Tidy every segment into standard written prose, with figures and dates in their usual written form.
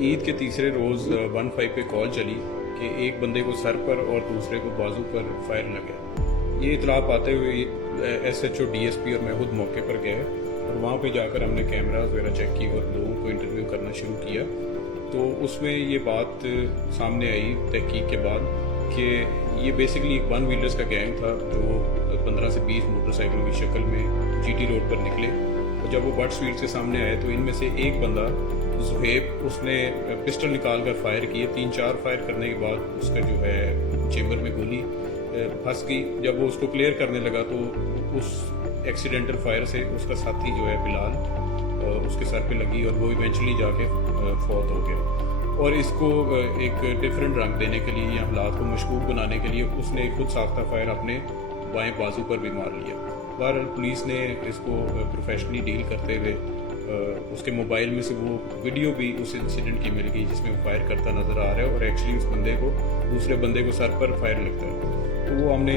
ईद के तीसरे रोज़ 15 पे कॉल चली कि एक बंदे को सर पर और दूसरे को बाजू पर फायर लगा। ये इतला पाते हुए SHO DSP और मैं खुद मौके पर गए और वहाँ पे जाकर हमने कैमरास वगैरह चेक की और लोगों को इंटरव्यू करना शुरू किया। तो उसमें ये बात सामने आई तहकीक के बाद कि ये बेसिकली एक वन व्हीलर्स का गैंग था जो 15 से 20 मोटरसाइकिलों की शक्ल में GT रोड पर निकले। और जब वो बट स्पीड से सामने आए तो इनमें से एक बंदा ज़ुहैब, उसने पिस्टल निकाल कर फायर किए। 3-4 फायर करने के बाद उसका जो है चेम्बर में गोली फंस गई। जब वो उसको क्लियर करने लगा तो उस एक्सीडेंटल फायर से उसका साथी जो है बिलाल उसके सर पे लगी और वो इवेंचुअली जाके फौत हो गया। और इसको एक डिफरेंट रंग देने के लिए या हालात को मशकूक बनाने के लिए उसने एक खुद साख्ता फायर अपने बाएं बाजू पर भी मार लिया। बहरहाल पुलिस ने इसको प्रोफेशनली डील करते हुए उसके मोबाइल में से वो वीडियो भी उस इंसिडेंट की मिल गई जिसमें वो फायर करता नज़र आ रहा है और एक्चुअली उस बंदे को दूसरे बंदे को सर पर फायर लगता है। तो वो हमने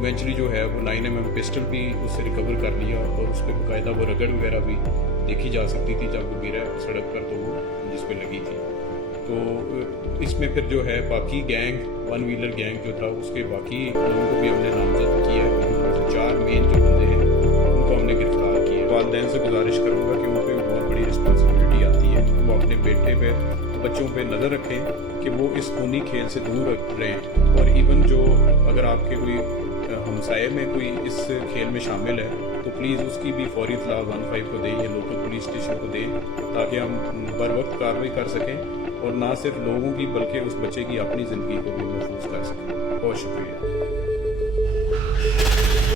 इवेंचुअली जो है वो 9mm पिस्टल भी उससे रिकवर कर लिया और उस पर बाकायदा वो रगड़ वगैरह भी देखी जा सकती थी जब वो गिरा सड़क पर, तो वो जिस पर लगी थी। तो इसमें फिर जो है बाकी गैंग, वन व्हीलर गैंग जो था उसके बाकी लोगों को भी हमने नामजद किया है। 4 मेन जो बंदे हैं उनको हमने गिरफ्तार किया। वालिदैन से गुजारिश करूँगा कि उन पर बहुत बड़ी रिस्पॉन्सिबिलिटी आती है, वो अपने बेटे पे, बच्चों पे नज़र रखें कि वो इस खूनी खेल से दूर रहें। और इवन जो अगर आपके कोई हमसाये में कोई इस खेल में शामिल है तो प्लीज़ उसकी भी फौरी इत्तला 15 को दें या लोकल पुलिस स्टेशन को दें ताकि हम बर वक्त कार्रवाई कर सकें और ना सिर्फ लोगों की बल्कि उस बच्चे की अपनी ज़िंदगी को भी महफूज कर सकें। बहुत शुक्रिया।